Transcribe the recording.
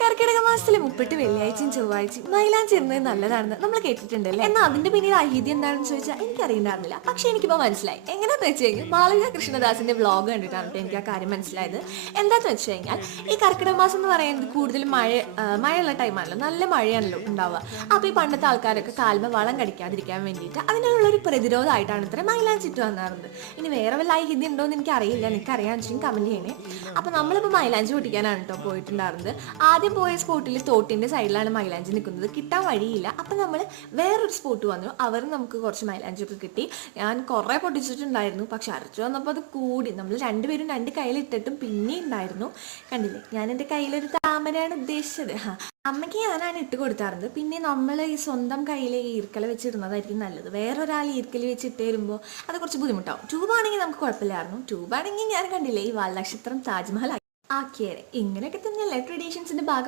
കർക്കിടക മാസത്തിലെ 30 വെള്ളിയാഴ്ചയും ചൊവ്വാഴ്ചയും മൈലാഞ്ചി ഇടുന്നത് നല്ലതാണെന്ന് നമ്മൾ കേട്ടിട്ടുണ്ടല്ലേ. എന്നാൽ അതിന്റെ പിന്നിൽ ഐതിഹ്യം എന്താണെന്ന് ചോദിച്ചാൽ എനിക്കറിയുണ്ടായിരുന്നില്ല. പക്ഷെ എനിക്കിപ്പോൾ മനസ്സിലായി. എങ്ങനെയാന്ന് വെച്ച് കഴിഞ്ഞാൽ മാളവിക കൃഷ്ണദാസിന്റെ വ്ളോഗ് കണ്ടിട്ടാണ് എനിക്ക് ആ കാര്യം മനസ്സിലായത്. എന്താന്ന് വെച്ച് കഴിഞ്ഞാൽ ഈ കർക്കിടക മാസം എന്ന് പറയുന്നത് കൂടുതലും മഴയുള്ള ടൈമാണല്ലോ, നല്ല മഴയാണല്ലോ ഉണ്ടാവുക. അപ്പോൾ ഈ പണ്ടത്തെ ആൾക്കാരൊക്കെ കാൽമ വളം കടിക്കാതിരിക്കാൻ വേണ്ടിയിട്ട് അതിനുള്ള ഒരു പ്രതിരോധമായിട്ടാണ് ഇത്ര മൈലാഞ്ചി ഇട്ട് വന്നാറുണ്ട്. ഇനി വേറെ വല്ല ഐതിഹ്യം ഉണ്ടോ എന്ന് എനിക്കറിയില്ല, എനിക്കറിയാന്ന് വെച്ചാൽ കമന്റ് ചെയ്യണേ. അപ്പോൾ നമ്മളിപ്പോൾ മൈലാഞ്ചി പൊട്ടിക്കാനാണ് കേട്ടോ പോയിട്ടുണ്ടായിരുന്നത്. ആദ്യം പോയ സ്പോട്ടിൽ തോട്ടിൻ്റെ സൈഡിലാണ് മൈലാഞ്ചി നിൽക്കുന്നത്, കിട്ടാൻ വഴിയില്ല. അപ്പം നമ്മൾ വേറൊരു സ്പോട്ട് വന്നു, അവർ നമുക്ക് കുറച്ച് മൈലാഞ്ചിയൊക്കെ കിട്ടി. ഞാൻ കുറേ പൊട്ടിച്ചിട്ടുണ്ടായിരുന്നു, പക്ഷെ അരച്ചു വന്നപ്പോൾ അത് കൂടി. നമ്മൾ രണ്ടുപേരും രണ്ട് കയ്യിലിട്ടിട്ടും പിന്നെ ഉണ്ടായിരുന്നു. കണ്ടില്ലേ, ഞാൻ എൻ്റെ കയ്യിലൊരു താമരയാണ് ഉദ്ദേശിച്ചത്. അമ്മയ്ക്ക് ഞാനാണ് ഇട്ട് കൊടുത്താറുണ്ട്. പിന്നെ നമ്മൾ ഈ സ്വന്തം കയ്യിൽ ഈർക്കല വെച്ചിടുന്നതായിരിക്കും നല്ലത്. വേറൊരാൾ ഈർക്കൽ വെച്ചിട്ട് തരുമ്പോൾ അത് കുറച്ച് ബുദ്ധിമുട്ടാവും. ട്യൂബാണെങ്കിൽ നമുക്ക് കുഴപ്പമില്ലായിരുന്നു. ട്യൂബാണെങ്കിൽ ഞാൻ കണ്ടില്ലേ ഈ വാൽനക്ഷത്രം താജ്മഹൽ ആക്കിയത്. ഇങ്ങനെയൊക്കെ തന്നെയല്ലേ ട്രഡീഷൻസിൻ്റെ ഭാഗം.